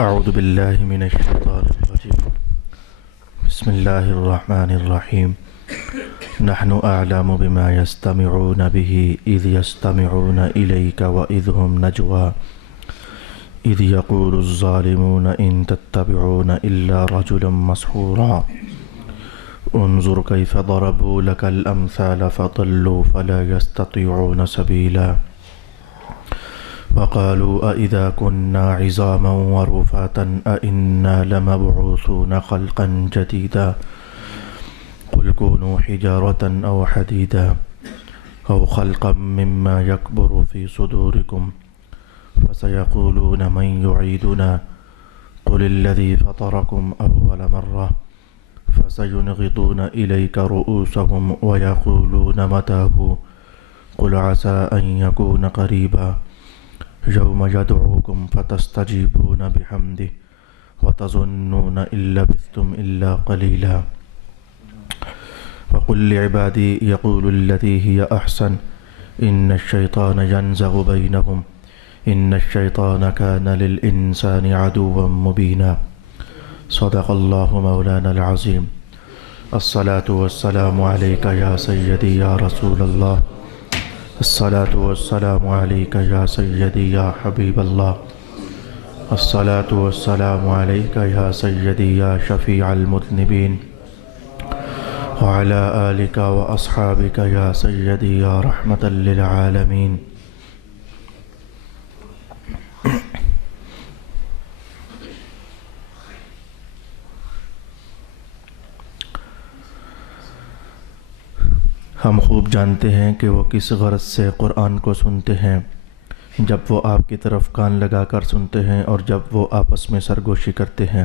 اعوذ باللہ من الشیطان الرجیم بسم اللہ الرحمن الرحیم نحن اعلم بما يستمعون به اذ يستمعون الیک واذ هم نجوى اذ يقول الظالمون ان تتبعون الا رجلا مسحورا انظر كيف ضربوا لك الامثال فضلوا فلا يستطيعون سبيلا وقالوا أئذا كنا عظاما ورفاتا أئنا لمبعوثون خلقا جديدا قل كونوا حجارة أو حديدا أو خلقا مما يكبر في صدوركم فسيقولون من يعيدنا قل الذي فطركم أول مرة فسينغضون إليك رؤوسهم ويقولون متى قل عسى أن يكون قريبا يوم يدعوكم فتستجيبون بحمده وتظنون إن لبثتم إلا قليلا وقل لعبادي يقولوا التي هي أحسن إن الشيطان ينزغ بينهم إن الشيطان كان للإنسان عدوا مبينا صدق الله مولانا العظيم الصلاة والسلام عليك يا سيدي يا رسول الله الصلاة والسلام عليك يا سيدي يا حبيب الله الصلاة والسلام عليك يا سيدي يا شفيع المذنبين وعلى آلك وأصحابك يا سيدي يا رحمة للعالمين ہم خوب جانتے ہیں کہ وہ کس غرض سے قرآن کو سنتے ہیں، جب وہ آپ کی طرف کان لگا کر سنتے ہیں اور جب وہ آپس میں سرگوشی کرتے ہیں،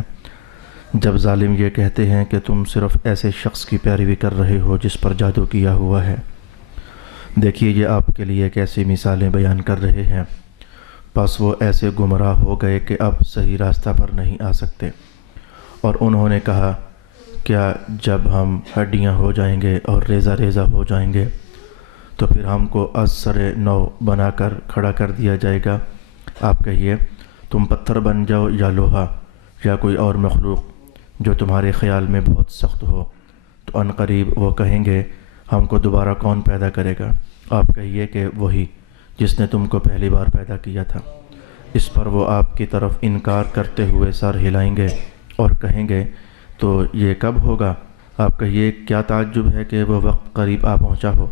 جب ظالم یہ کہتے ہیں کہ تم صرف ایسے شخص کی پیروی کر رہے ہو جس پر جادو کیا ہوا ہے۔ دیکھیے یہ آپ کے لیے کیسی مثالیں بیان کر رہے ہیں، پس وہ ایسے گمراہ ہو گئے کہ اب صحیح راستہ پر نہیں آ سکتے، اور انہوں نے کہا کیا جب ہم ہڈیاں ہو جائیں گے اور ریزہ ریزہ ہو جائیں گے تو پھر ہم کو از سر نو بنا کر کھڑا کر دیا جائے گا؟ آپ کہیے تم پتھر بن جاؤ یا لوہا یا کوئی اور مخلوق جو تمہارے خیال میں بہت سخت ہو، تو ان قریب وہ کہیں گے ہم کو دوبارہ کون پیدا کرے گا؟ آپ کہیے کہ وہی جس نے تم کو پہلی بار پیدا کیا تھا۔ اس پر وہ آپ کی طرف انکار کرتے ہوئے سر ہلائیں گے اور کہیں گے تو یہ کب ہوگا؟ آپ کہیے کیا تعجب ہے کہ وہ وقت قریب آ پہنچا ہو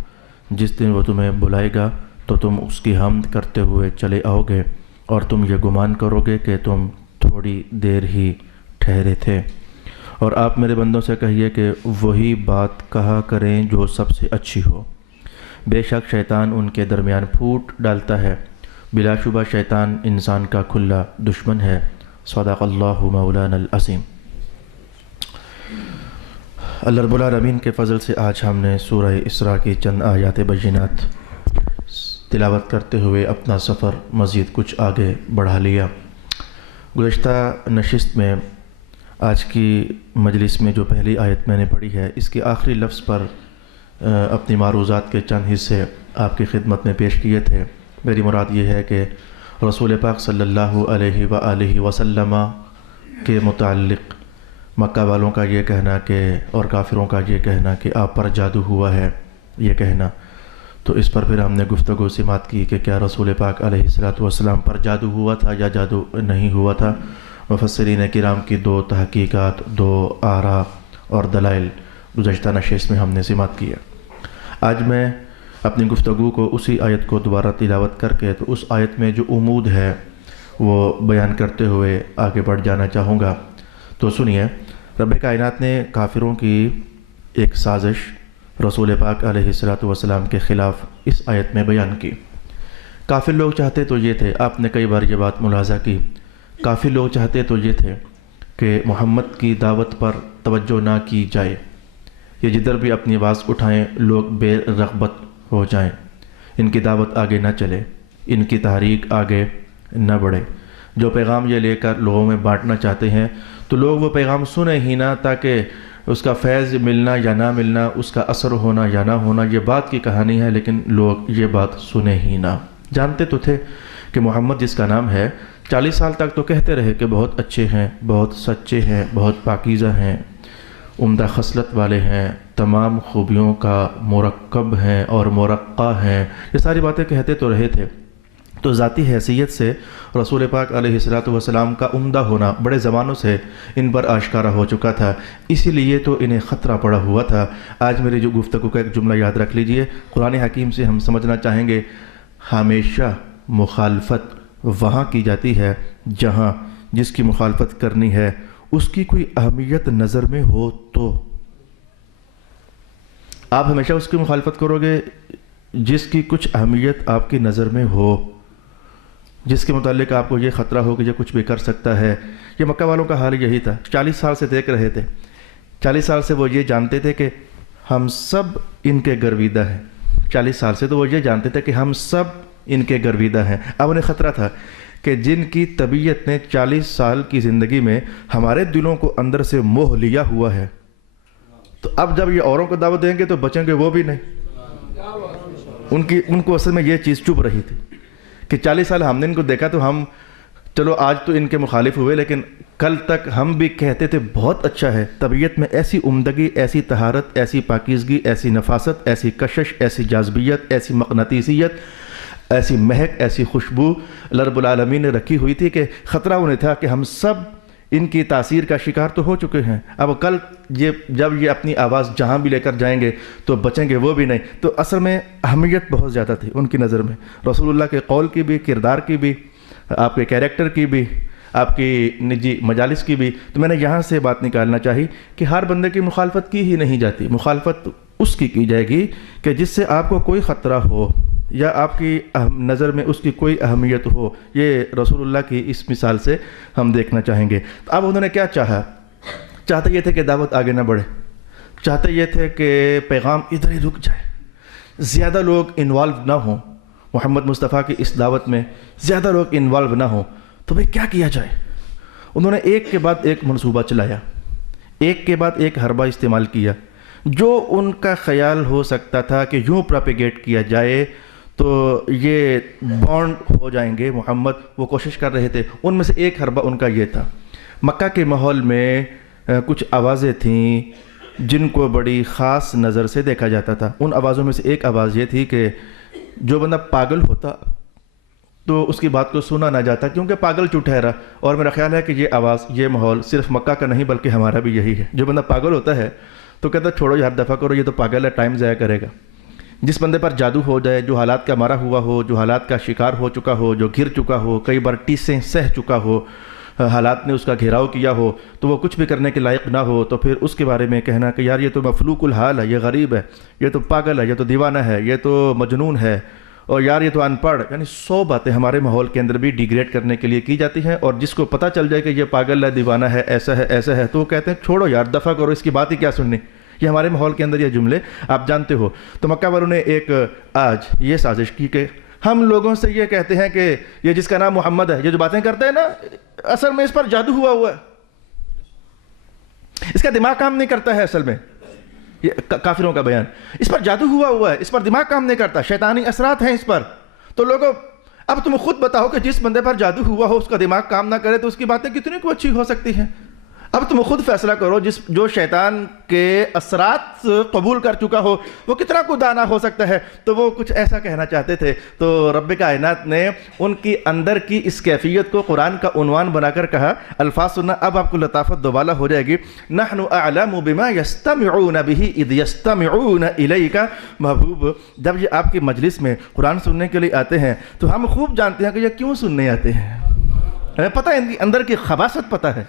جس دن وہ تمہیں بلائے گا تو تم اس کی حمد کرتے ہوئے چلے آؤ گے اور تم یہ گمان کرو گے کہ تم تھوڑی دیر ہی ٹھہرے تھے۔ اور آپ میرے بندوں سے کہیے کہ وہی بات کہا کریں جو سب سے اچھی ہو۔ بے شک شیطان ان کے درمیان پھوٹ ڈالتا ہے، بلا شبہ شیطان انسان کا کھلا دشمن ہے۔ صدق اللہ مولانا العظیم۔ اللہ رب العالمین کے فضل سے آج ہم نے سورہ اسراء کی چند آیات بینات تلاوت کرتے ہوئے اپنا سفر مزید کچھ آگے بڑھا لیا۔ گزشتہ نشست میں آج کی مجلس میں جو پہلی آیت میں نے پڑھی ہے، اس کے آخری لفظ پر اپنی معروضات کے چند حصے آپ کی خدمت میں پیش کیے تھے۔ میری مراد یہ ہے کہ رسول پاک صلی اللہ علیہ وآلہ وسلم کے متعلق مکہ والوں کا یہ کہنا کہ اور کافروں کا یہ کہنا کہ آپ پر جادو ہوا ہے، یہ کہنا، تو اس پر پھر ہم نے گفتگو سماعت کی کہ کیا رسول پاک علیہ السلام پر جادو ہوا تھا یا جادو نہیں ہوا تھا۔ مفسرین کرام کی دو تحقیقات، دو آراء اور دلائل گزشتہ نشست میں ہم نے سماعت کیا۔ آج میں اپنی گفتگو کو اسی آیت کو دوبارہ تلاوت کر کے تو اس آیت میں جو عمود ہے وہ بیان کرتے ہوئے آگے بڑھ جانا چاہوں گا۔ تو سنیے، رب کائنات نے کافروں کی ایک سازش رسول پاک علیہ السلام کے خلاف اس آیت میں بیان کی۔ کافر لوگ چاہتے تو یہ تھے، آپ نے کئی بار یہ بات ملاحظہ کی، کافر لوگ چاہتے تو یہ تھے کہ محمد کی دعوت پر توجہ نہ کی جائے، یہ جدھر بھی اپنی آواز اٹھائیں لوگ بے رغبت ہو جائیں، ان کی دعوت آگے نہ چلے، ان کی تحریک آگے نہ بڑھے۔ جو پیغام یہ لے کر لوگوں میں بانٹنا چاہتے ہیں تو لوگ وہ پیغام سنیں ہی نہ، تاکہ اس کا فیض ملنا یا نہ ملنا، اس کا اثر ہونا یا نہ ہونا یہ بات کی کہانی ہے، لیکن لوگ یہ بات سنیں ہی نہ۔ جانتے تو تھے کہ محمد جس کا نام ہے 40 سال تک تو کہتے رہے کہ بہت اچھے ہیں، بہت سچے ہیں، بہت پاکیزہ ہیں، عمدہ خصلت والے ہیں، تمام خوبیوں کا مرکب ہیں اور مرقع ہیں، یہ ساری باتیں کہتے تو رہے تھے۔ تو ذاتی حیثیت سے رسول پاک علیہ السلام کا عمدہ ہونا بڑے زمانوں سے ان پر آشکارا ہو چکا تھا، اسی لیے تو انہیں خطرہ پڑا ہوا تھا۔ آج میری جو گفتگو کا ایک جملہ یاد رکھ لیجئے، قرآن حکیم سے ہم سمجھنا چاہیں گے، ہمیشہ مخالفت وہاں کی جاتی ہے جہاں جس کی مخالفت کرنی ہے اس کی کوئی اہمیت نظر میں ہو تو۔ آپ ہمیشہ اس کی مخالفت کرو گے جس کی کچھ اہمیت آپ کی نظر میں ہو، جس کے متعلق آپ کو یہ خطرہ ہو کہ یہ کچھ بھی کر سکتا ہے۔ یہ مکہ والوں کا حال یہی تھا، 40 سال سے دیکھ رہے تھے، 40 سال سے وہ یہ جانتے تھے کہ ہم سب ان کے گرویدہ ہیں، 40 سال سے تو وہ یہ جانتے تھے کہ ہم سب ان کے گرویدہ ہیں۔ اب انہیں خطرہ تھا کہ جن کی طبیعت نے 40 سال کی زندگی میں ہمارے دلوں کو اندر سے موہ لیا ہوا ہے، تو اب جب یہ اوروں کو دعوت دیں گے تو بچیں گے وہ بھی نہیں۔ ان کو اصل میں یہ چیز چبھ رہی تھی کہ 40 سال ہم نے ان کو دیکھا تو ہم چلو آج تو ان کے مخالف ہوئے، لیکن کل تک ہم بھی کہتے تھے بہت اچھا ہے، طبیعت میں ایسی عمدگی، ایسی طہارت، ایسی پاکیزگی، ایسی نفاست، ایسی کشش، ایسی جاذبیت، ایسی مقناطیسیت، ایسی مہک، ایسی خوشبو اللہ رب العالمین نے رکھی ہوئی تھی کہ خطرہ انہیں تھا کہ ہم سب ان کی تاثیر کا شکار تو ہو چکے ہیں، اب کل جب یہ اپنی آواز جہاں بھی لے کر جائیں گے تو بچیں گے وہ بھی نہیں۔ تو اصل میں اہمیت بہت زیادہ تھی ان کی نظر میں، رسول اللہ کے قول کی بھی، کردار کی بھی، آپ کے کیریکٹر کی بھی، آپ کی نجی مجالس کی بھی۔ تو میں نے یہاں سے بات نکالنا چاہی کہ ہر بندے کی مخالفت کی ہی نہیں جاتی، مخالفت اس کی جائے گی کہ جس سے آپ کو کوئی خطرہ ہو یا آپ کی نظر میں اس کی کوئی اہمیت ہو۔ یہ رسول اللہ کی اس مثال سے ہم دیکھنا چاہیں گے۔ اب انہوں نے کیا چاہا؟ چاہتے یہ تھے کہ دعوت آگے نہ بڑھے، چاہتے یہ تھے کہ پیغام ادھر ہی رک جائے، زیادہ لوگ انوالو نہ ہوں محمد مصطفیٰ کی اس دعوت میں، زیادہ لوگ انوالو نہ ہوں۔ تو بھئی کیا کیا جائے؟ انہوں نے ایک کے بعد ایک منصوبہ چلایا، ایک کے بعد ایک حربہ استعمال کیا، جو ان کا خیال ہو سکتا تھا کہ یوں پراپیگیٹ کیا جائے تو یہ بانڈ ہو جائیں گے محمد، وہ کوشش کر رہے تھے۔ ان میں سے ایک حربہ ان کا یہ تھا، مکہ کے ماحول میں کچھ آوازیں تھیں جن کو بڑی خاص نظر سے دیکھا جاتا تھا۔ ان آوازوں میں سے ایک آواز یہ تھی کہ جو بندہ پاگل ہوتا تو اس کی بات کو سنا نہ جاتا کیونکہ پاگل کیوں ٹھہرا۔ اور میرا خیال ہے کہ یہ آواز، یہ ماحول صرف مکہ کا نہیں بلکہ ہمارا بھی یہی ہے۔ جو بندہ پاگل ہوتا ہے تو کہتا ہے چھوڑو یار، دفعہ کرو، یہ تو پاگل ہے، ٹائم ضائع کرے گا۔ جس بندے پر جادو ہو جائے، جو حالات کا مارا ہوا ہو، جو حالات کا شکار ہو چکا ہو، جو گر چکا ہو، کئی بار ٹیسیں سہ چکا ہو، حالات نے اس کا گھیراؤ کیا ہو، تو وہ کچھ بھی کرنے کے لائق نہ ہو، تو پھر اس کے بارے میں کہنا کہ یار یہ تو مفلوق الحال ہے، یہ غریب ہے، یہ تو پاگل ہے، یہ تو دیوانہ ہے، یہ تو مجنون ہے، اور یار یہ تو ان پڑھ، یعنی 100 باتیں ہمارے ماحول کے اندر بھی ڈیگریڈ کرنے کے لیے کی جاتی ہیں۔ اور جس کو پتہ چل جائے کہ یہ پاگل ہے، دیوانہ ہے، ایسا ہے تو وہ کہتے ہیں چھوڑو یار، دفعہ کرو، اس کی بات ہی کیا سننی۔ یہ ہمارے ماحول کے اندر یہ جملے آپ جانتے ہو۔ تو مکہ والوں نے ایک آج یہ سازش کی کہ ہم لوگوں سے یہ کہتے ہیں کہ یہ جس کا نام محمد ہے، یہ جو باتیں کرتے ہیں نا، اصل میں اس پر جادو ہوا ہے، اس کا دماغ کام نہیں کرتا ہے، اصل میں یہ کافروں کا بیان، اس پر جادو ہوا ہے، اس پر دماغ کام نہیں کرتا، شیطانی اثرات ہیں اس پر۔ تو لوگوں اب تم خود بتاؤ کہ جس بندے پر جادو ہوا ہو، اس کا دماغ کام نہ کرے تو اس کی باتیں کتنی کو اچھی ہو سکتی ہیں۔ اب تم خود فیصلہ کرو، جو شیطان کے اثرات قبول کر چکا ہو وہ کتنا کو دانا ہو سکتا ہے۔ تو وہ کچھ ایسا کہنا چاہتے تھے، تو رب کائنات نے ان کی اندر کی اس کیفیت کو قرآن کا عنوان بنا کر کہا، الفاظ سننا، اب آپ کو لطافت دوبالا ہو جائے گی۔ نحن اعلم بما يستمعون به اذ يستمعون الیک، محبوب جب یہ آپ کی مجلس میں قرآن سننے کے لیے آتے ہیں تو ہم خوب جانتے ہیں کہ یہ کیوں سننے آتے ہیں، ہمیں پتہ ہے، ان کی اندر کی خباثت پتہ ہے،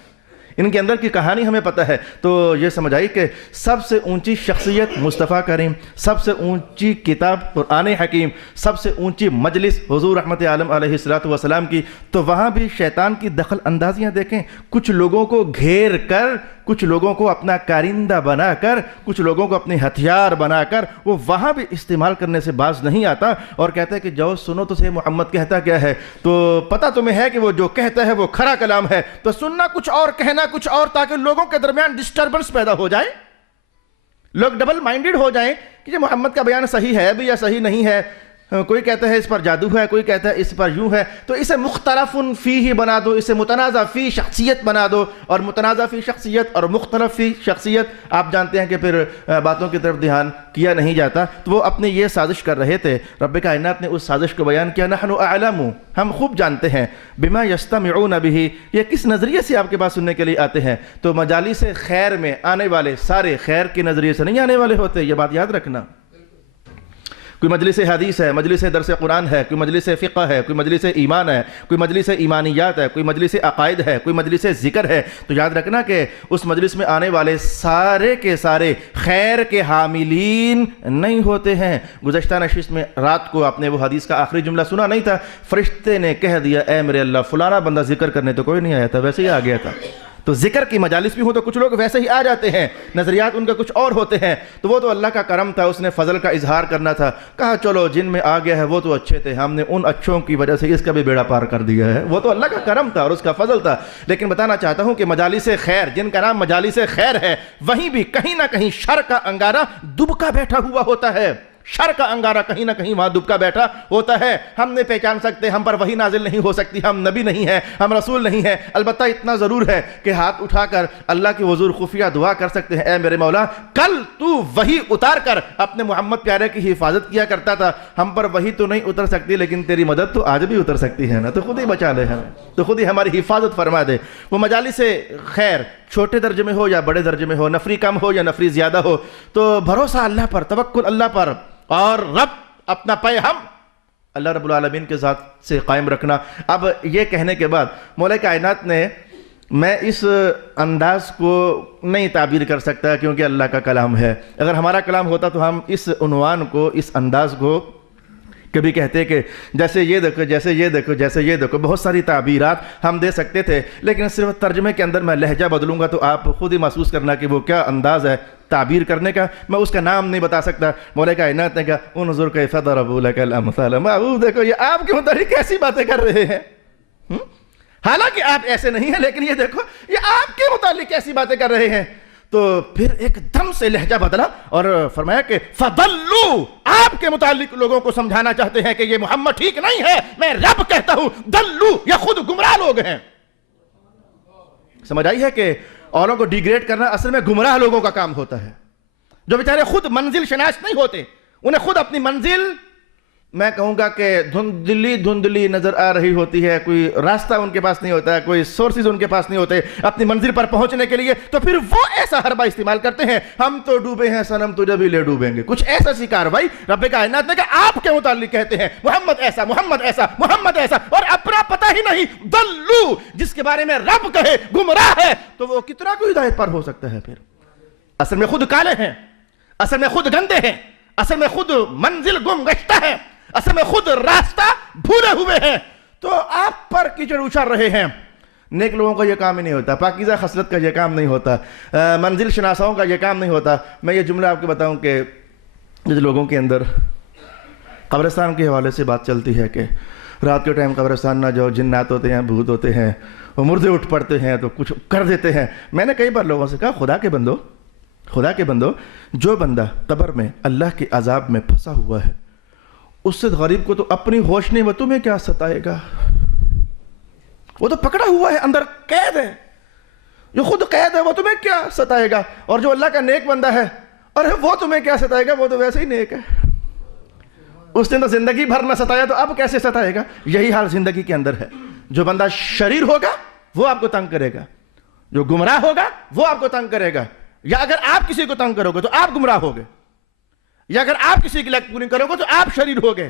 ان کے اندر کی کہانی ہمیں پتہ ہے۔ تو یہ سمجھ آئی کہ سب سے اونچی شخصیت مصطفیٰ کریم، سب سے اونچی کتاب قرآن حکیم، سب سے اونچی مجلس حضور رحمت عالم علیہ السلام کی، تو وہاں بھی شیطان کی دخل اندازیاں دیکھیں، کچھ لوگوں کو گھیر کر، کچھ لوگوں کو اپنا کارندہ بنا کر، کچھ لوگوں کو اپنے ہتھیار بنا کر وہ وہاں بھی استعمال کرنے سے باز نہیں آتا، اور کہتا ہے کہ جاؤ سنو تو صحیح محمد کہتا کیا ہے۔ تو پتہ تمہیں ہے کہ وہ جو کہتا ہے وہ کھرا کلام ہے، تو سننا کچھ اور، کہنا کچھ اور، تاکہ لوگوں کے درمیان ڈسٹربنس پیدا ہو جائے، لوگ ڈبل مائنڈڈ ہو جائیں کہ یہ محمد کا بیان صحیح ہے بھی یا صحیح نہیں ہے۔ کوئی کہتا ہے اس پر جادو ہے، کوئی کہتا ہے اس پر یوں ہے، تو اسے مختلف فی ہی بنا دو، اسے متنازع فی شخصیت بنا دو، اور متنازع فی شخصیت اور مختلف فی شخصیت آپ جانتے ہیں کہ پھر باتوں کی طرف دھیان کیا نہیں جاتا۔ تو وہ اپنی یہ سازش کر رہے تھے، رب کائنات نے اس سازش کو بیان کیا، نحن اعلم، ہم خوب جانتے ہیں، بما یستمعون بہ، یہ کس نظریے سے آپ کے پاس سننے کے لیے آتے ہیں۔ تو مجالس خیر میں آنے والے سارے خیر کے نظریے سے نہیں آنے والے ہوتے، یہ بات یاد رکھنا۔ کوئی مجلس حدیث ہے، مجلس درس قرآن ہے، کوئی مجلس فقہ ہے، کوئی مجلس ایمان ہے، کوئی مجلس ایمانیات ہے، کوئی مجلس عقائد ہے، کوئی مجلس ذکر ہے، تو یاد رکھنا کہ اس مجلس میں آنے والے سارے کے سارے خیر کے حاملین نہیں ہوتے ہیں۔ گزشتہ نشست میں رات کو آپ نے وہ حدیث کا آخری جملہ سنا نہیں تھا، فرشتے نے کہہ دیا اے میرے اللہ فلانا بندہ ذکر کرنے تو کوئی نہیں آیا تھا، ویسے ہی آ گیا تھا۔ تو ذکر کی مجالس بھی ہوں تو کچھ لوگ ویسے ہی آ جاتے ہیں، نظریات ان کے کچھ اور ہوتے ہیں، تو وہ تو اللہ کا کرم تھا، اس نے فضل کا اظہار کرنا تھا، کہا چلو جن میں آ گیا ہے وہ تو اچھے تھے، ہم نے ان اچھوں کی وجہ سے اس کا بھی بیڑا پار کر دیا ہے۔ وہ تو اللہ کا کرم تھا اور اس کا فضل تھا۔ لیکن بتانا چاہتا ہوں کہ مجالس خیر، جن کا نام مجالس خیر ہے، وہیں بھی کہیں نہ کہیں شر کا انگارہ دبکا بیٹھا ہوا ہوتا ہے، شر کا انگارہ کہیں نہ کہیں وہاں دبکا بیٹھا ہوتا ہے۔ ہم نے پہچان سکتے، ہم پر وحی نازل نہیں ہو سکتی، ہم نبی نہیں ہیں، ہم رسول نہیں ہیں، البتہ اتنا ضرور ہے کہ ہاتھ اٹھا کر اللہ کی حضور خفیہ دعا کر سکتے ہیں، اے میرے مولا کل تو وحی اتار کر اپنے محمد پیارے کی حفاظت کیا کرتا تھا، ہم پر وحی تو نہیں اتر سکتی لیکن تیری مدد تو آج بھی اتر سکتی ہے نا، تو خود ہی بچا لے ہمیں، تو خود ہی ہماری حفاظت فرما دے۔ وہ مجالس خیر چھوٹے درجے میں ہو یا بڑے درجے میں ہو، نفری کم ہو یا نفری زیادہ ہو، تو بھروسہ اللہ پر، توکل اللہ پر، اور رب اپنا پے ہم اللہ رب العالمین کے ذات سے قائم رکھنا۔ اب یہ کہنے کے بعد مولا کائنات نے، میں اس انداز کو نہیں تعبیر کر سکتا کیونکہ اللہ کا کلام ہے، اگر ہمارا کلام ہوتا تو ہم اس عنوان کو، اس انداز کو کبھی کہتے کہ جیسے یہ دیکھو، جیسے یہ دیکھو، جیسے یہ دیکھو، بہت ساری تعبیرات ہم دے سکتے تھے، لیکن صرف ترجمے کے اندر میں لہجہ بدلوں گا تو آپ خود ہی محسوس کرنا کہ وہ کیا انداز ہے تعبیر کرنے کا، میں اس کا نام نہیں بتا سکتا۔ مولا کائنات نے کہا انظر کیف ضربوا لک الامثال، معبود دیکھو یہ آپ کے متعلق کیسی باتیں کر رہے ہیں، حالانکہ آپ ایسے نہیں ہیں، لیکن یہ دیکھو یہ آپ کے متعلق کیسی باتیں کر رہے ہیں۔ تو پھر ایک دم سے لہجہ بدلا اور فرمایا کہ فضلوا، آپ کے متعلق لوگوں کو سمجھانا چاہتے ہیں کہ یہ محمد ٹھیک نہیں ہے، میں رب کہتا ہوں دلوا، یہ خود گمراہ لوگ ہیں۔ سمجھ آئی ہے کہ اوروں کو ڈیگریڈ کرنا اصل میں گمراہ لوگوں کا کام ہوتا ہے، جو بیچارے خود منزل شناس نہیں ہوتے، انہیں خود اپنی منزل میں کہوں گا کہ دھندلی نظر آ رہی ہوتی ہے، کوئی راستہ ان کے پاس نہیں ہوتا ہے، کوئی سورسز ان کے پاس نہیں ہوتے اپنی منزل پر پہنچنے کے لیے، تو پھر وہ ایسا حربہ استعمال کرتے ہیں، ہم تو ڈوبے ہیں صنم تجھے بھی لے ڈوبیں گے، کچھ ایسا سی کاروائی رب کائنات نے کہ آپ کے متعلق کہتے ہیں محمد ایسا، محمد ایسا، محمد ایسا، اور اپنا پتہ ہی نہیں دلو، جس کے بارے میں رب کہے گمراہ ہے تو وہ کتنا کو ہدایت پر ہو سکتا ہے؟ پھر اصل میں خود کالے ہیں، اصل میں خود گندے ہیں، اصل میں خود منزل گم گشتہ ہے، اصل میں خود راستہ بھولے ہوئے ہیں، تو آپ پر کیچڑ اچھال رہے ہیں۔ نیک لوگوں کا یہ کام ہی نہیں ہوتا، پاکیزہ خصلت کا یہ کام نہیں ہوتا، منزل شناساؤں کا یہ کام نہیں ہوتا۔ میں یہ جملہ آپ کو بتاؤں کہ جس لوگوں کے اندر قبرستان کے حوالے سے بات چلتی ہے کہ رات کے ٹائم قبرستان نہ جاؤ، جنات ہوتے ہیں، بھوت ہوتے ہیں، وہ مردے اٹھ پڑتے ہیں تو کچھ کر دیتے ہیں۔ میں نے کئی بار لوگوں سے کہا خدا کے بندو، جو بندہ قبر میں اللہ کے عذاب میں پھنسا ہوا ہے، اس سے غریب کو تو اپنی ہوش نہیں، وہ تمہیں کیا ستائے گا؟ وہ تو پکڑا ہوا ہے، اندر قید ہے، جو خود قید ہے وہ تمہیں کیا ستائے گا؟ اور جو اللہ کا نیک بندہ ہے، اور وہ تمہیں کیا ستائے گا؟ وہ تو ویسے ہی نیک ہے، اس نے تو زندگی بھر نہ ستایا تو اب کیسے ستائے گا؟ یہی حال زندگی کے اندر ہے۔ جو بندہ شریر ہوگا وہ آپ کو تنگ کرے گا، جو گمراہ ہوگا وہ آپ کو تنگ کرے گا، یا اگر آپ کسی کو تنگ کرو گے تو آپ گمراہ ہوگے، یا اگر آپ کسی کی لگ پوری کرو گے تو آپ شریر ہوگے۔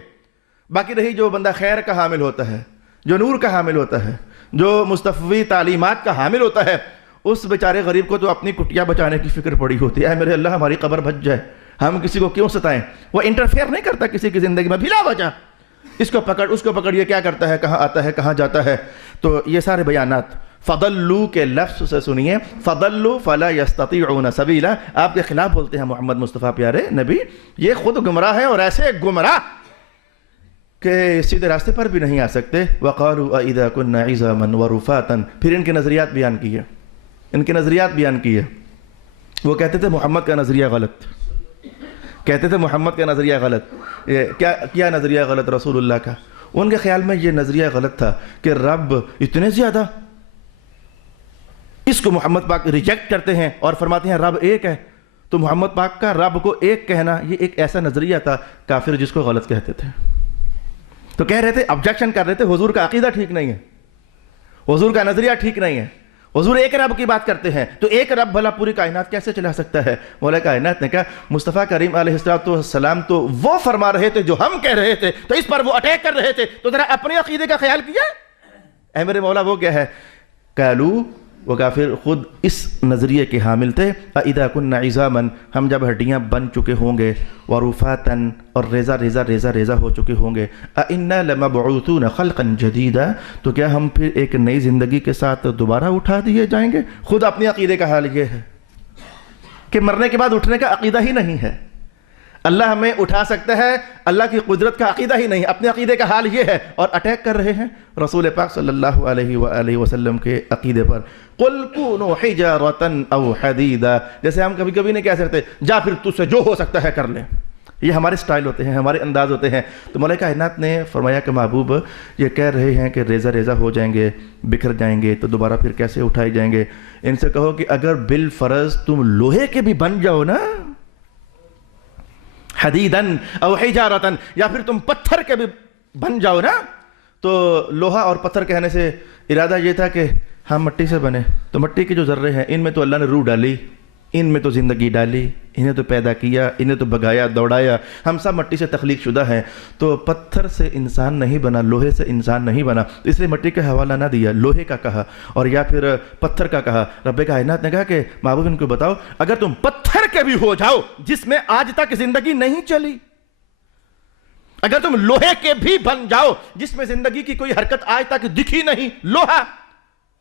باقی رہی جو بندہ خیر کا حامل ہوتا ہے، جو نور کا حامل ہوتا ہے، جو مصطفی تعلیمات کا حامل ہوتا ہے، اس بیچارے غریب کو تو اپنی کٹیا بچانے کی فکر پڑی ہوتی ہے، اے میرے اللہ ہماری قبر بچ جائے، ہم کسی کو کیوں ستائیں؟ وہ انٹرفیئر نہیں کرتا کسی کی زندگی میں بلا وجہ، اس کو پکڑ اس کو پکڑ، یہ کیا کرتا ہے، کہاں آتا ہے، کہاں جاتا ہے۔ تو یہ سارے بیانات فضلوا کے لفظ سے سنیے، فضلوا فلا يستطيعون سبیلا، آپ کے خلاف بولتے ہیں محمد مصطفیٰ پیارے نبی، یہ خود گمراہ ہے اور ایسے گمراہ کہ سیدھے راستے پر بھی نہیں آ سکتے۔ وقالوا اذا كنا عظاما ورفاتا، پھر ان کے نظریات بیان کیے، وہ کہتے تھے محمد کا نظریہ غلط، کہتے تھے محمد کا نظریہ غلط. کیا نظریہ غلط رسول اللہ کا؟ ان کے خیال میں یہ نظریہ غلط تھا کہ رب اتنے زیادہ. اس کو محمد پاک ریجیکٹ کرتے ہیں اور فرماتے ہیں رب ایک ہے. تو محمد پاک کا رب کو ایک کہنا یہ ایک ایسا نظریہ تھا کافر جس کو غلط کہتے تھے. تو کہہ رہے تھے، آبجیکشن کر رہے تھے، حضور کا عقیدہ ٹھیک نہیں ہے، حضور کا نظریہ ٹھیک نہیں ہے. حضور ایک رب کی بات کرتے ہیں تو ایک رب بھلا پوری کائنات کیسے چلا سکتا ہے؟ مولا کائنات نے کہا مصطفیٰ کریم علیہ السلام تو وہ فرما رہے تھے جو ہم کہہ رہے تھے، تو اس پر وہ اٹیک کر رہے تھے، تو ذرا اپنے عقیدے کا خیال کیا. اے میرے مولا وہ کیا ہے؟ قالو، وہ کافر خود اس نظریے کے حامل تھے. اذا كنا عظاما، ہم جب ہڈیاں بن چکے ہوں گے، ورفاتا، اور ریزہ ہو چکے ہوں گے، انا لمبعوثون خلقا جدیدا، تو کیا ہم پھر ایک نئی زندگی کے ساتھ دوبارہ اٹھا دیے جائیں گے؟ خود اپنے عقیدے کا حال یہ ہے کہ مرنے کے بعد اٹھنے کا عقیدہ ہی نہیں ہے. اللہ ہمیں اٹھا سکتا ہے، اللہ کی قدرت کا عقیدہ ہی نہیں، اپنے عقیدے کا حال یہ ہے، اور اٹیک کر رہے ہیں رسول پاک صلی اللہ علیہ وآلہ وسلم کے عقیدے پر. قل کونوا حجارۃ او حدیدا، جیسے ہم کبھی کبھی نہیں کہہ سکتے جا پھر تجھ سے جو ہو سکتا ہے کر لے. یہ ہمارے سٹائل ہوتے ہیں، ہمارے انداز ہوتے ہیں. تو مولا کائنات نے فرمایا کہ محبوب یہ کہہ رہے ہیں کہ ریزہ ہو جائیں گے، بکھر جائیں گے، تو دوبارہ پھر کیسے اٹھائے جائیں گے؟ ان سے کہو کہ اگر بالفرض تم لوہے کے بھی بن جاؤ نا، حدیدن او حجارتن، یا پھر تم پتھر کے بھی بن جاؤ نا. تو لوہا اور پتھر کہنے سے ارادہ یہ تھا کہ ہم مٹی سے بنے، تو مٹی کے جو ذرے ہیں ان میں تو اللہ نے روح ڈالی، ان میں تو زندگی ڈالی، انہیں تو پیدا کیا، انہیں تو بگایا دوڑایا. ہم سب مٹی سے تخلیق شدہ ہیں. تو پتھر سے انسان نہیں بنا، لوہے سے انسان نہیں بنا، اس لیے مٹی کا حوالہ نہ دیا، لوہے کا کہا اور یا پھر پتھر کا کہا. رب کائنات نے کہا کہ محبوب ان کو بتاؤ اگر تم پتھر کے بھی ہو جاؤ جس میں آج تک زندگی نہیں چلی، اگر تم لوہے کے بھی بن جاؤ جس میں زندگی کی کوئی حرکت آج تک دکھی نہیں.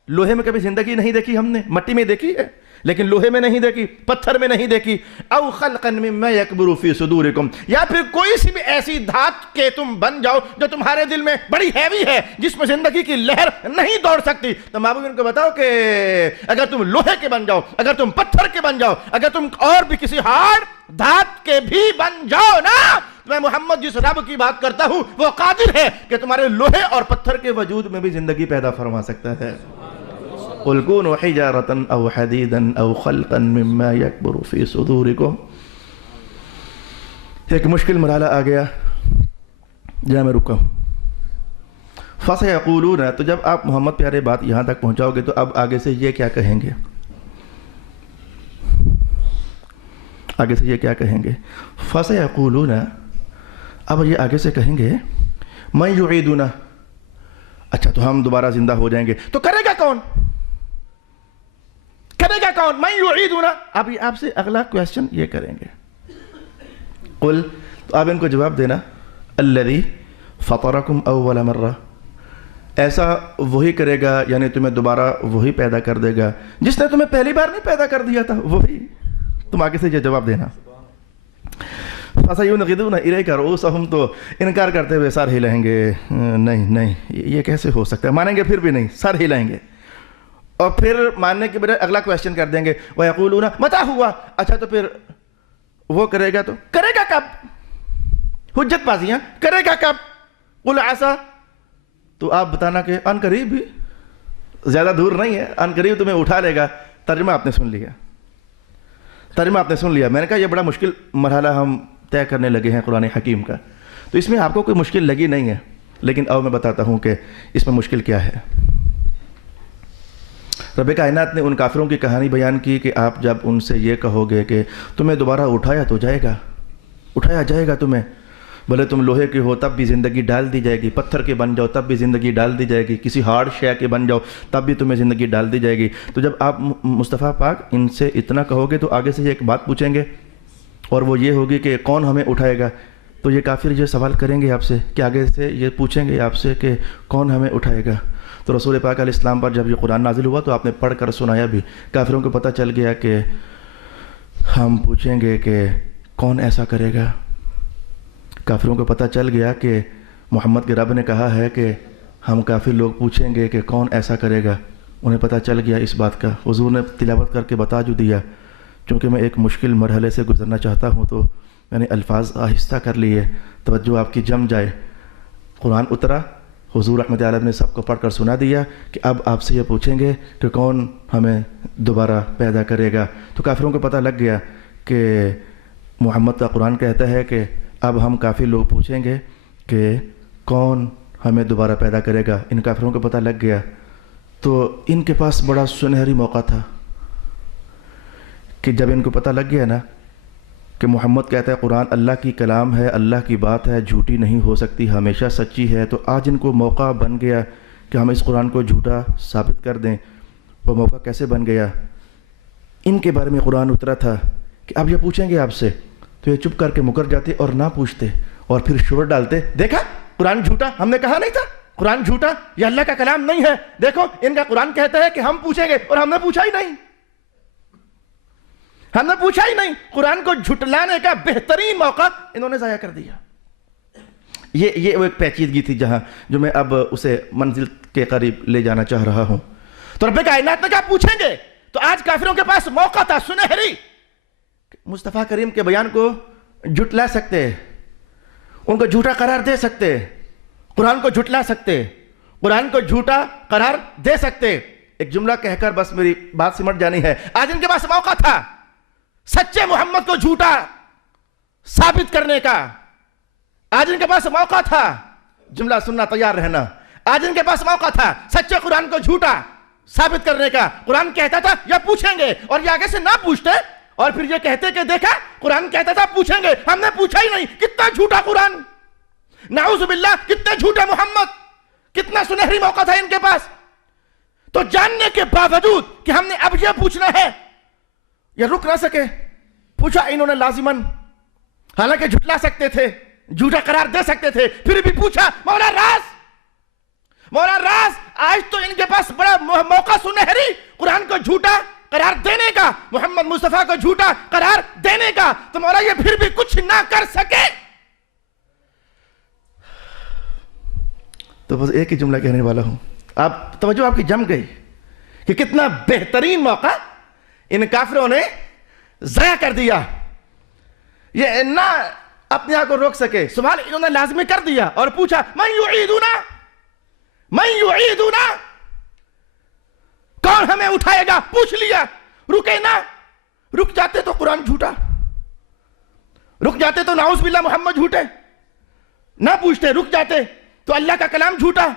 لوہے میں کبھی زندگی نہیں دیکھی ہم نے، مٹی میں دیکھی ہے لیکن لوہے میں نہیں دیکھی، پتھر میں نہیں دیکھی. او خلقا مما یکبر فی صدورکم، یا پھر کوئی سی بھی ایسی دھات کے تم بن جاؤ جو تمہارے دل میں بڑی ہیوی ہے، جس میں زندگی کی لہر نہیں دوڑ سکتی. تو محبوب ان کو بتاؤ کہ اگر تم لوہے کے بن جاؤ، اگر تم پتھر کے بن جاؤ، اگر تم اور بھی کسی ہارڈ دھات کے بھی بن جاؤ نا، میں محمد جس رب کی بات کرتا ہوں وہ قادر ہے کہ تمہارے لوہے اور پتھر کے وجود میں بھی زندگی پیدا فرما سکتا ہے. قل کونوا حجارۃ او حدیدا او خلقا مما یکبر فی صدورکم. ایک مشکل مرحلہ آ گیا جہاں میں رکا ہوں. فسیقولون، تو جب آپ محمد پیارے بات یہاں تک پہنچاؤ گے تو اب آگے سے یہ کیا کہیں گے؟ آگے سے یہ کیا کہیں گے؟ فسیقولون، اب یہ آگے سے کہیں گے من یعیدنا، اچھا تو ہم دوبارہ زندہ ہو جائیں گے، تو کرے گا کون؟ کرے گا کون؟ من یعیدنا. اب یہ آپ سے اگلا کویسچن یہ کریں گے. قل، تو آپ ان کو جواب دینا الذی فطرکم اول مرہ، ایسا وہی کرے گا، یعنی تمہیں دوبارہ وہی پیدا کر دے گا جس نے تمہیں پہلی بار نہیں پیدا کر دیا تھا، وہی. تم آگے سے یہ جواب دینا. فَسَيُنْغِضُونَ إِلَيْكَ رُؤُوسَهُمْ، تو انکار کرتے ہوئے سر ہلائیں گے، نہیں یہ کیسے ہو سکتا ہے، مانیں گے پھر بھی نہیں، سر ہلائیں گے. اور پھر ماننے کے بجائے اگلا کویسچن کر دیں گے وَيَقُولُونَ مَتَى ہوا، اچھا تو پھر وہ کرے گا، تو کرے گا کب؟ حجت بازیاں، کرے گا کب؟ قُلْ عَسَىٰ، تو آپ بتانا کہ ان قریب ہی، زیادہ دور نہیں ہے، ان قریب تمہیں اٹھا لے گا. ترجمہ آپ نے سن لیا، ترجمہ آپ نے سن لیا. میں نے کہا یہ بڑا مشکل مرحلہ ہم طے کرنے لگے ہیں قرآن حکیم کا، تو اس میں آپ کو کوئی مشکل لگی نہیں ہے، لیکن اب میں بتاتا ہوں کہ اس میں مشکل کیا ہے. رب کائنات نے ان کافروں کی کہانی بیان کی کہ آپ جب ان سے یہ کہو گے کہ تمہیں دوبارہ اٹھایا تو جائے گا، اٹھایا جائے گا تمہیں، بھلے تم لوہے کے ہو تب بھی زندگی ڈال دی جائے گی، پتھر کے بن جاؤ تب بھی زندگی ڈال دی جائے گی، کسی ہارڈ شے کے بن جاؤ تب بھی تمہیں زندگی ڈال دی جائے گی. تو جب آپ مصطفیٰ پاک ان سے اتنا کہو گے تو آگے سے یہ ایک بات پوچھیں گے، اور وہ یہ ہوگی کہ کون ہمیں اٹھائے گا. تو یہ کافر یہ سوال کریں گے آپ سے کہ آگے سے یہ پوچھیں گے آپ سے کہ کون ہمیں اٹھائے گا. تو رسول پاک علیہ السلام پر جب یہ قرآن نازل ہوا تو آپ نے پڑھ کر سنایا بھی. کافروں کو پتہ چل گیا کہ ہم پوچھیں گے کہ کون ایسا کرے گا. کافروں کو پتہ چل گیا کہ محمد کے رب نے کہا ہے کہ ہم کافر لوگ پوچھیں گے کہ کون ایسا کرے گا. انہیں پتہ چل گیا اس بات کا. حضور نے تلاوت کر کے بتا جو دیا. چونکہ میں ایک مشکل مرحلے سے گزرنا چاہتا ہوں تو میں نے الفاظ آہستہ کر لیے، توجہ آپ کی جم جائے۔ قرآن اترا، حضور رحمۃ اللہ علیہ نے سب کو پڑھ کر سنا دیا کہ اب آپ سے یہ پوچھیں گے کہ کون ہمیں دوبارہ پیدا کرے گا۔ تو کافروں کو پتہ لگ گیا کہ محمد کا قرآن کہتا ہے کہ اب ہم کافی لوگ پوچھیں گے کہ کون ہمیں دوبارہ پیدا کرے گا۔ ان کافروں کو پتہ لگ گیا تو ان کے پاس بڑا سنہری موقع تھا کہ جب ان کو پتہ لگ گیا نا کہ محمد کہتا ہے قرآن اللہ کی کلام ہے، اللہ کی بات ہے، جھوٹی نہیں ہو سکتی، ہمیشہ سچی ہے، تو آج ان کو موقع بن گیا کہ ہم اس قرآن کو جھوٹا ثابت کر دیں۔ وہ موقع کیسے بن گیا؟ ان کے بارے میں قرآن اترا تھا کہ اب یہ پوچھیں گے آپ سے، تو یہ چپ کر کے مکر جاتے اور نہ پوچھتے، اور پھر شور ڈالتے، دیکھا قرآن جھوٹا، ہم نے کہا نہیں تھا قرآن جھوٹا، یہ اللہ کا کلام نہیں ہے، دیکھو ان کا قرآن کہتا ہے کہ ہم پوچھیں گے اور ہم نے پوچھا ہی نہیں، ہم نے پوچھا ہی نہیں۔ قرآن کو جھٹلانے کا بہترین موقع انہوں نے ضائع کر دیا۔ یہ وہ ایک پیچیدگی تھی جہاں جو میں اب اسے منزل کے قریب لے جانا چاہ رہا ہوں۔ تو رب کائنات نے کہا پوچھیں گے، تو آج کافروں کے پاس موقع تھا سنہری، مصطفیٰ کریم کے بیان کو جھٹلا سکتے، ان کو جھوٹا قرار دے سکتے، قرآن کو جھٹلا سکتے، قرآن کو جھوٹا قرار دے سکتے۔ ایک جملہ کہہ کر بس میری بات سمٹ جانی ہے۔ آج ان کے پاس موقع تھا سچے محمد کو جھوٹا ثابت کرنے کا، آج ان کے پاس موقع تھا، جملہ سننا تیار رہنا، آج ان کے پاس موقع تھا سچے قرآن کو جھوٹا ثابت کرنے کا۔ قرآن کہتا تھا یا پوچھیں گے، اور یہ آگے سے نہ پوچھتے اور پھر یہ کہتے کہ دیکھا قرآن کہتا تھا پوچھیں گے، ہم نے پوچھا ہی نہیں۔ کتنا جھوٹا قرآن، نعوذ باللہ، کتنے جھوٹے محمد، کتنا سنہری موقع تھا ان کے پاس۔ تو جاننے کے باوجود کہ ہم نے اب یہ پوچھنا ہے، یہ رک نہ سکے، پوچھا انہوں نے لازماً، حالانکہ جھٹلا سکتے تھے، جھوٹا قرار دے سکتے تھے، پھر بھی پوچھا۔ مولا راز، آج تو ان کے پاس بڑا موقع سنہری قرآن کو جھوٹا قرار دینے کا، محمد مصطفیٰ کو جھوٹا قرار دینے کا، تو مولا یہ پھر بھی کچھ نہ کر سکے۔ تو بس ایک ہی جملہ کہنے والا ہوں، آپ توجہ آپ کی جم گئی کہ کتنا بہترین موقع ان کافروں نے ضائع کر دیا۔ یہ نہ اپنے آپ کو روک سکے، سوال انہوں نے لازمی کر دیا اور پوچھا من یعیدنا، کون ہمیں اٹھائے گا؟ پوچھ لیا، رکے نہ، رک جاتے تو قرآن جھوٹا، رک جاتے تو نعوذ باللہ محمد جھوٹے، نہ پوچھتے رک جاتے تو اللہ کا کلام جھوٹا،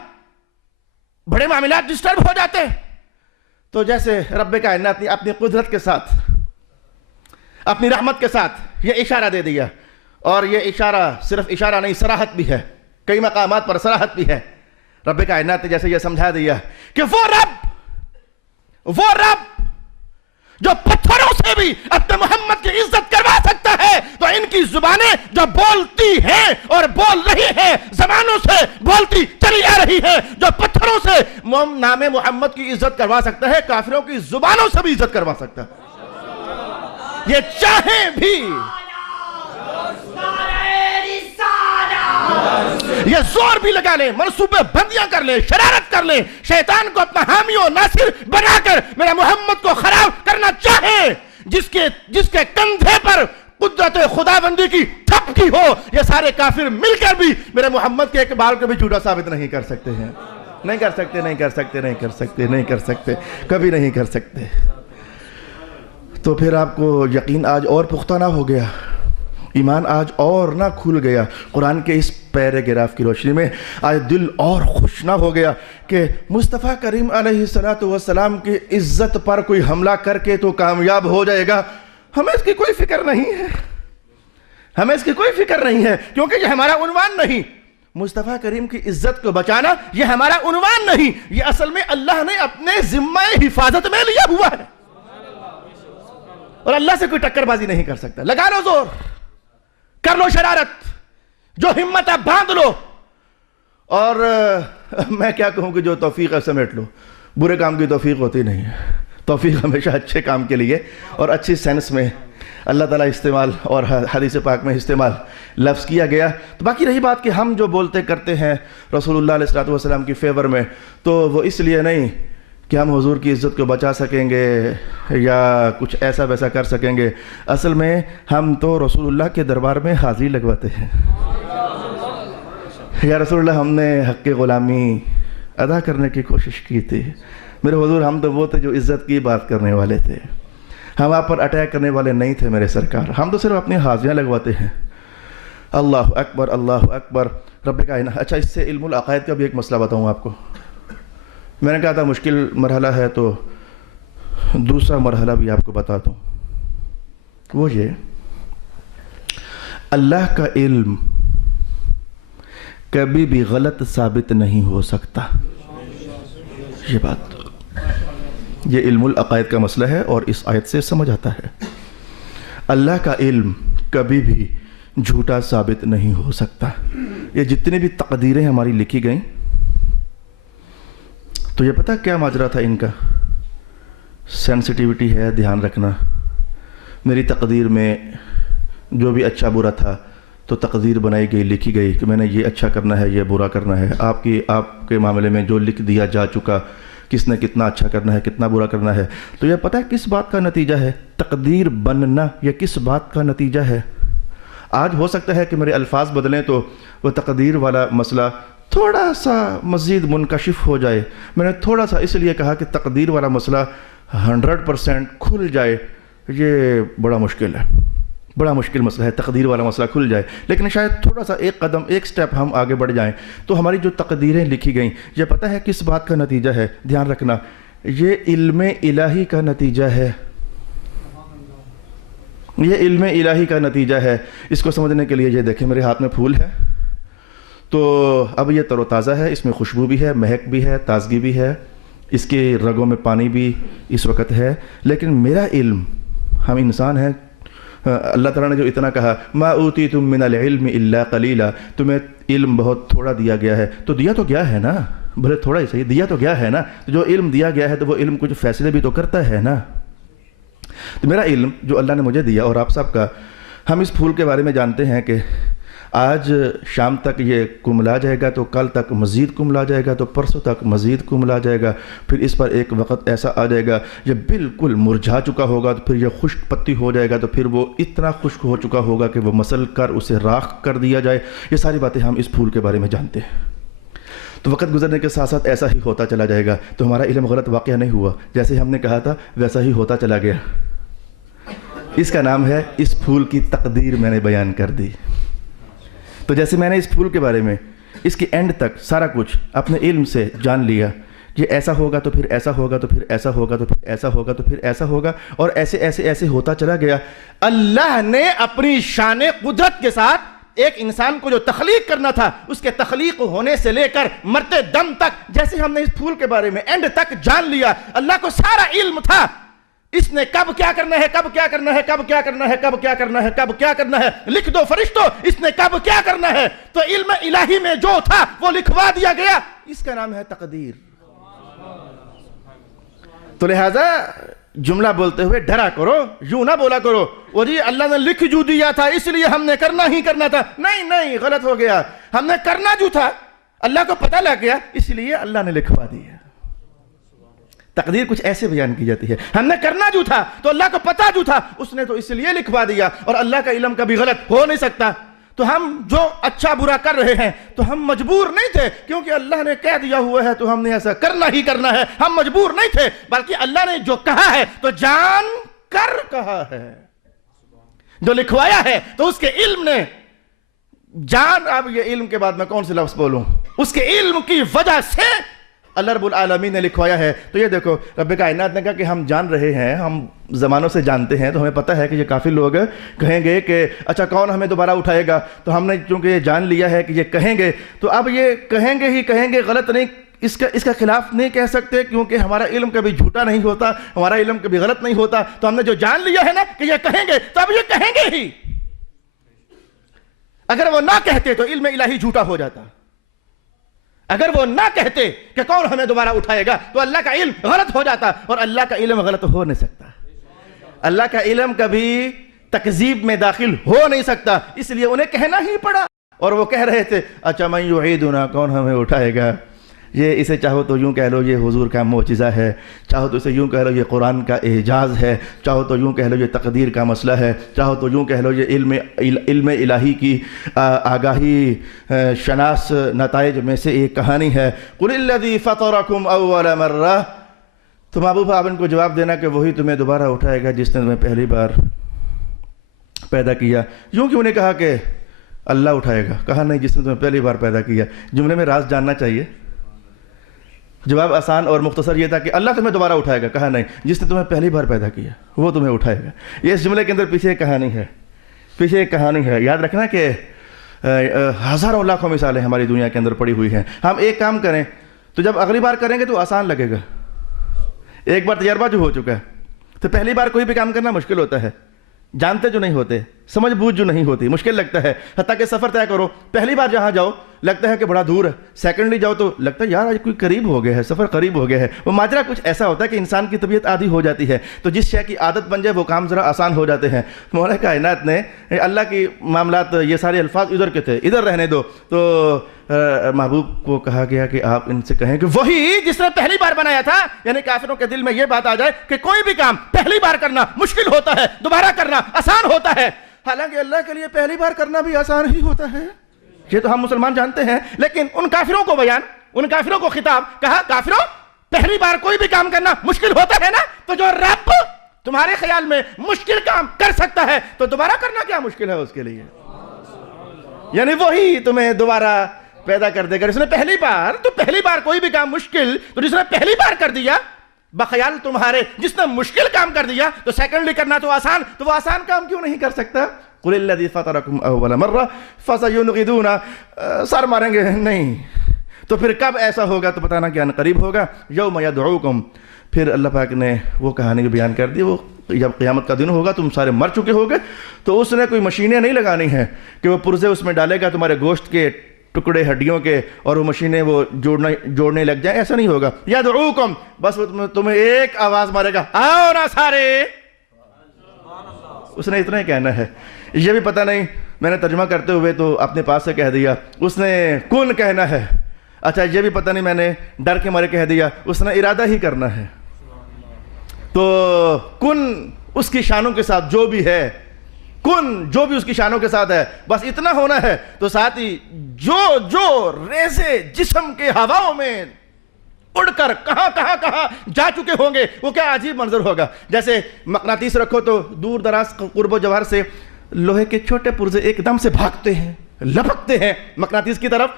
بڑے معاملات ڈسٹرب ہو جاتے۔ تو جیسے رب کائنات نے اپنی قدرت کے ساتھ، اپنی رحمت کے ساتھ یہ اشارہ دے دیا، اور یہ اشارہ صرف اشارہ نہیں، صراحت بھی ہے، کئی مقامات پر صراحت بھی ہے۔ رب کائنات نے جیسے یہ سمجھا دیا کہ وہ رب جو پتھروں سے بھی اپنے محمد کی عزت کروا سکتا ہے، تو ان کی زبانیں جو بولتی ہیں اور بول رہی ہیں، زمانوں سے بولتی چلی آ رہی ہے، جو پتھروں سے نام محمد کی عزت کروا سکتا ہے، کافروں کی زبانوں سے بھی عزت کروا سکتا ہے، یہ چاہیں بھی۔ یہ زور بھی لگا لیں، منصوبے بندیاں کر لیں، شرارت کر لیں، شیطان کو اپنا حامی و ناصر بنا کر میرا محمد کو خراب کرنا چاہے، جس کے کندھے پر قدرت خداوندی کی تھپکی ہو، یہ سارے کافر مل کر بھی میرے محمد کے اقبال کو بھی جھوٹا ثابت نہیں کر سکتے ہیں، نہیں کر سکتے، کبھی نہیں کر سکتے۔ تو پھر آپ کو یقین آج اور پختہ نہ ہو گیا، ایمان آج اور نہ کھل گیا، قرآن کے اس پیراگراف کی روشنی میں آج دل اور خوش نہ ہو گیا کہ مصطفیٰ کریم علیہ السلام کی عزت پر کوئی حملہ کر کے تو کامیاب ہو جائے گا، ہمیں اس کی کوئی فکر نہیں ہے، کیونکہ یہ ہمارا عنوان نہیں، مصطفیٰ کریم کی عزت کو بچانا یہ ہمارا عنوان نہیں، یہ اصل میں اللہ نے اپنے ذمہ حفاظت میں لیا ہوا ہے، اور اللہ سے کوئی ٹکر بازی نہیں کر سکتا۔ لگا لو زور، کر لو شرارت، جو ہمت ہے باندھ لو، اور میں کیا کہوں کہ جو توفیق ہے سمیٹ لو، برے کام کی توفیق ہوتی نہیں ہے، توفیق ہمیشہ اچھے کام کے لیے اور اچھی سینس میں اللہ تعالیٰ استعمال اور حدیث پاک میں استعمال لفظ کیا گیا۔ تو باقی رہی بات کہ ہم جو بولتے کرتے ہیں رسول اللہ علیہ الصلوۃ والسلام کی فیور میں، تو وہ اس لیے نہیں کہ ہم حضور کی عزت کو بچا سکیں گے یا کچھ ایسا ویسا کر سکیں گے. اصل میں ہم تو رسول اللہ کے دربار میں حاضری لگواتے ہیں. یا رسول اللہ ہم نے حق غلامی ادا کرنے کی کوشش کی تھی. میرے حضور ہم تو وہ تھے جو عزت کی بات کرنے والے تھے. ہم آپ پر اٹیک کرنے والے نہیں تھے میرے سرکار. ہم تو صرف اپنی حاضریاں لگواتے ہیں. اللہ اکبر اللہ اکبر رب کائنات. اچھا اس سے علم العقائد کا بھی ایک مسئلہ بتاؤں آپ کو. میں نے کہا تھا مشکل مرحلہ ہے تو دوسرا مرحلہ بھی آپ کو بتا دوں. وہ یہ اللہ کا علم کبھی بھی غلط ثابت نہیں ہو سکتا. یہ بات یہ علم العقائد کا مسئلہ ہے اور اس آیت سے سمجھ آتا ہے. اللہ کا علم کبھی بھی جھوٹا ثابت نہیں ہو سکتا. یہ جتنی بھی تقدیریں ہماری لکھی گئیں تو یہ پتہ کیا ماجرا تھا ان کا؟ سینسٹیوٹی ہے، دھیان رکھنا. میری تقدیر میں جو بھی اچھا برا تھا تو تقدیر بنائی گئی، لکھی گئی کہ میں نے یہ اچھا کرنا ہے، یہ برا کرنا ہے. آپ کے معاملے میں جو لکھ دیا جا چکا، کس نے کتنا اچھا کرنا ہے، کتنا برا کرنا ہے. تو یہ پتہ ہے کس بات کا نتیجہ ہے؟ تقدیر بننا یہ کس بات کا نتیجہ ہے؟ آج ہو سکتا ہے کہ میرے الفاظ بدلیں تو وہ تقدیر والا مسئلہ تھوڑا سا مزید منکشف ہو جائے. میں نے تھوڑا سا اس لیے کہا کہ تقدیر والا مسئلہ 100% کھل جائے. یہ بڑا مشکل ہے، بڑا مشکل مسئلہ ہے تقدیر والا مسئلہ کھل جائے. لیکن شاید تھوڑا سا ایک قدم، ایک سٹیپ ہم آگے بڑھ جائیں تو ہماری جو تقدیریں لکھی گئیں یہ پتہ ہے کس بات کا نتیجہ ہے؟ دھیان رکھنا، یہ علم الہی کا نتیجہ ہے. یہ علم الہی کا نتیجہ ہے. اس کو سمجھنے کے لیے یہ دیکھیں میرے ہاتھ میں پھول ہے تو اب یہ تر و تازہ ہے، اس میں خوشبو بھی ہے، مہک بھی ہے، تازگی بھی ہے، اس کے رگوں میں پانی بھی اس وقت ہے. لیکن میرا علم، ہم انسان ہیں، اللہ تعالیٰ نے جو اتنا کہا ما اوتیتم من العلم الا قلیلا، تمہیں علم بہت تھوڑا دیا گیا ہے. تو دیا تو گیا ہے نا، بھلے تھوڑا ہی صحیح، دیا تو گیا ہے نا. جو علم دیا گیا ہے تو وہ علم کچھ فیصلے بھی تو کرتا ہے نا. تو میرا علم جو اللہ نے مجھے دیا اور آپ سب کا، ہم اس پھول کے بارے میں جانتے ہیں کہ آج شام تک یہ کملا جائے گا تو کل تک مزید کملا جائے گا تو پرسوں تک مزید کملا جائے گا. پھر اس پر ایک وقت ایسا آ جائے گا یہ بالکل مرجھا چکا ہوگا تو پھر یہ خشک پتی ہو جائے گا تو پھر وہ اتنا خشک ہو چکا ہوگا کہ وہ مسل کر اسے راکھ کر دیا جائے. یہ ساری باتیں ہم اس پھول کے بارے میں جانتے ہیں. تو وقت گزرنے کے ساتھ ساتھ ایسا ہی ہوتا چلا جائے گا. تو ہمارا علم غلط واقعہ نہیں ہوا، جیسے ہم نے کہا تھا ویسا ہی ہوتا چلا گیا. اس کا نام ہے اس پھول کی تقدیر میں نے بیان کر دی. تو جیسے میں نے اس پھول کے بارے میں اس کی اینڈ تک سارا کچھ اپنے علم سے جان لیا، یہ ایسا ہوگا تو پھر ایسا ہوگا تو پھر ایسا ہوگا تو پھر ایسا ہوگا تو پھر ایسا ہوگا، اور ایسے ایسے ایسے ہوتا چلا گیا. اللہ نے اپنی شان قدرت کے ساتھ ایک انسان کو جو تخلیق کرنا تھا، اس کے تخلیق ہونے سے لے کر مرتے دم تک، جیسے ہم نے اس پھول کے بارے میں اینڈ تک جان لیا، اللہ کو سارا علم تھا. اس نے کب کیا کرنا ہے، کب کیا کرنا ہے، کب کیا کرنا ہے، کب کیا کرنا ہے، کب کیا کرنا ہے، لکھ دو فرشتوں اس نے کب کیا کرنا ہے. تو علم الہی میں جو تھا وہ لکھوا دیا گیا. اس کا نام ہے تقدیر. تو لہذا جملہ بولتے ہوئے ڈرا کرو، یوں نہ بولا کرو وہ جی اللہ نے لکھ جو دیا تھا اس لیے ہم نے کرنا ہی کرنا تھا. نہیں، غلط ہو گیا. ہم نے کرنا جو تھا اللہ کو پتہ لگ گیا اس لیے اللہ نے لکھوا دیا. تقدیر کچھ ایسے بیان کی جاتی ہے، ہم نے کرنا جو تھا تو اللہ کو پتہ جو تھا اس نے تو اس لیے لکھوا دیا. اور اللہ کا علم کبھی غلط ہو نہیں سکتا. تو ہم جو اچھا برا کر رہے ہیں تو ہم مجبور نہیں تھے، کیونکہ اللہ نے کہہ دیا ہوا ہے تو ہم نے ایسا کرنا ہی کرنا ہے. ہم مجبور نہیں تھے، بلکہ اللہ نے جو کہا ہے تو جان کر کہا ہے، جو لکھوایا ہے تو اس کے علم نے جان. اب یہ علم کے بعد میں کون سے لفظ بولوں؟ اس کے علم کی وجہ سے اللہ رب العالمین نے لکھوایا ہے. تو یہ دیکھو رب کائنات نے کہا کہ ہم جان رہے ہیں، ہم زمانوں سے جانتے ہیں، تو ہمیں پتہ ہے کہ یہ کافی لوگ کہیں گے کہ اچھا کون ہمیں دوبارہ اٹھائے گا. تو ہم نے چونکہ یہ جان لیا ہے کہ یہ کہیں گے تو اب یہ کہیں گے ہی کہیں گے، غلط نہیں، اس کا خلاف نہیں کہہ سکتے، کیونکہ ہمارا علم کبھی جھوٹا نہیں ہوتا، ہمارا علم کبھی غلط نہیں ہوتا. تو ہم نے جو جان لیا ہے نا کہ یہ کہیں گے تو اب یہ کہیں گے ہی. اگر وہ نہ کہتے تو علم الہی جھوٹا ہو جاتا. اگر وہ نہ کہتے کہ کون ہمیں دوبارہ اٹھائے گا تو اللہ کا علم غلط ہو جاتا. اور اللہ کا علم غلط ہو نہیں سکتا. اللہ کا علم کبھی تکذیب میں داخل ہو نہیں سکتا، اس لیے انہیں کہنا ہی پڑا. اور وہ کہہ رہے تھے اچھا من یعیدنا، کون ہمیں اٹھائے گا. یہ اسے چاہو تو یوں کہہ لو یہ حضور کا معجزہ ہے، چاہو تو اسے یوں کہہ لو یہ قرآن کا اعجاز ہے، چاہو تو یوں کہہ لو یہ تقدیر کا مسئلہ ہے، چاہو تو یوں کہہ لو یہ علم الہی کی آگاہی شناس نتائج میں سے ایک کہانی ہے۔ قُلِ الَّذِي فَطَرَكُمْ أَوَّلَ مَرَّةٍ، تو محبوب آپ ان کو جواب دینا کہ وہی تمہیں دوبارہ اٹھائے گا جس نے تمہیں پہلی بار پیدا کیا۔ یوں کیوں نے کہا کہ اللہ اٹھائے گا، کہا نہیں جس نے تمہیں پہلی بار پیدا کیا۔ جملے میں راز جاننا چاہیے۔ جواب آسان اور مختصر یہ تھا کہ اللہ تمہیں دوبارہ اٹھائے گا، کہا نہیں جس نے تمہیں پہلی بار پیدا کیا وہ تمہیں اٹھائے گا۔ یہ اس جملے کے اندر پیچھے ایک کہانی ہے، یاد رکھنا کہ ہزاروں لاکھوں مثالیں ہماری دنیا کے اندر پڑی ہوئی ہیں۔ ہم ایک کام کریں تو جب اگلی بار کریں گے تو آسان لگے گا، ایک بار تجربہ جو ہو چکا ہے، تو پہلی بار کوئی بھی کام کرنا مشکل ہوتا ہے، جانتے جو نہیں ہوتے، سمجھ بوجھ جو نہیں ہوتی، مشکل لگتا ہے۔ حتیٰ کہ سفر طے کرو، پہلی بار جہاں جاؤ لگتا ہے کہ بڑا دور ہے، سیکنڈلی جاؤ تو لگتا ہے یار آج کوئی قریب ہو گیا ہے، سفر قریب ہو گیا ہے۔ وہ ماجرا کچھ ایسا ہوتا ہے کہ انسان کی طبیعت عادی ہو جاتی ہے، تو جس شے کی عادت بن جائے وہ کام ذرا آسان ہو جاتے ہیں۔ مولا کائنات نے اللہ کی معاملات، یہ سارے الفاظ ادھر کے تھے، ادھر رہنے دو، تو محبوب کو کہا گیا کہ آپ ان سے کہیں کہ وہی جس نے پہلی بار بنایا تھا، یعنی کافروں کے دل میں یہ بات آ جائے کہ کوئی بھی کام پہلی بار کرنا مشکل ہوتا ہے، دوبارہ کرنا آسان ہوتا ہے، حالانکہ اللہ کے لیے پہلی بار کرنا بھی آسان ہی ہوتا ہے، یہ تو ہم مسلمان جانتے ہیں۔ لیکن ان کافروں کو بیان، ان کافروں کو خطاب، کہا کافروں پہلی بار کوئی بھی کام کرنا مشکل ہوتا ہے نا، تو جو رب تمہارے خیال میں مشکل کام کر سکتا ہے تو دوبارہ کرنا کیا مشکل ہے اس کے لیے؟ یعنی وہی تمہیں دوبارہ پیدا کر دے گا۔ جس نے پہلی بار کوئی بھی کام مشکل، تو جس نے پہلی بار کر دیا بخیال تمہارے، جس نے مشکل کام کر دیا تو سیکنڈلی کرنا تو آسان، تو وہ آسان کام کیوں نہیں کر سکتا؟ قُلِ الَّذِي فَطَرَكُمْ أَوَّلَ مَرَّةٍ فَسَيُنْغِضُونَ، سر ماریں گے نہیں، تو پھر کب ایسا ہوگا تو بتانا کہ ان قریب ہوگا۔ یوم یدعوکم، پھر اللہ پاک نے وہ کہانی بیان کر دی، وہ جب قیامت کا دن ہوگا تم سارے مر چکے ہوگے، تو اس نے کوئی مشینیں نہیں لگانی ہیں کہ وہ پرزے اس میں ڈالے گا تمہارے گوشت کے ٹکڑے ہڈیوں کے، اور وہ مشینیں وہ جوڑنے لگ جائیں، ایسا نہیں ہوگا۔ یدعوکم، بس وہ تمہیں ایک آواز مارے گا، آؤ نا سارے، اس نے اتنا ہی کہنا ہے۔ یہ بھی پتہ نہیں، میں نے ترجمہ کرتے ہوئے تو اپنے پاس سے کہہ دیا، اس نے کن کہنا ہے۔ اچھا یہ بھی پتہ نہیں، میں نے ڈر کے مارے کہہ دیا، اس نے ارادہ ہی کرنا ہے۔ تو کن اس کی شانوں کے ساتھ جو بھی ہے، کن جو بھی اس کی شانوں کے ساتھ ہے، بس اتنا ہونا ہے، تو ساتھ ہی جو ریزے جسم کے ہواؤں میں اڑ کر کہاں جا چکے ہوں گے، وہ کیا عجیب منظر ہوگا۔ جیسے مقناطیس رکھو تو دور دراز قرب و جوار سے لوہے کے چھوٹے پرزے ایک دم سے بھاگتے ہیں، لپکتے ہیں مقناطیس کی طرف،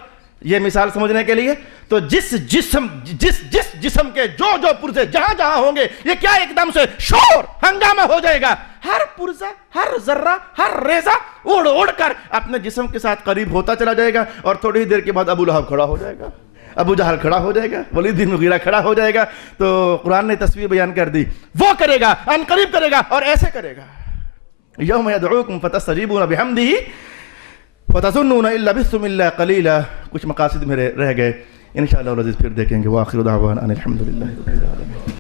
یہ مثال سمجھنے کے لیے۔ تو جس جسم کے جو پرزے جہاں ہوں گے، یہ کیا ایک دم سے شور ہنگامہ ہو جائے گا، ہر پرزہ، ہر ذرہ، ہر ریزہ اڑ کر اپنے جسم کے ساتھ قریب ہوتا چلا جائے گا، اور تھوڑی دیر کے بعد ابو لہب کھڑا ہو جائے گا، ابو جہل کھڑا ہو جائے گا، ولید بن مغیرہ کھڑا ہو جائے گا۔ تو قرآن نے تصویر بیان کر دی، وہ کرے گا، ان قریب کرے گا، اور ایسے کرے گا۔ یوم یدعوکم فتستجیبون بحمدہ وتظنون ان لبثتم الا قلیلا۔ کچھ مقاصد میرے رہ گئے، انشاءاللہ العزیز پھر دیکھیں گے۔ وآخر دعوانا ان الحمد للہ رب العالمین۔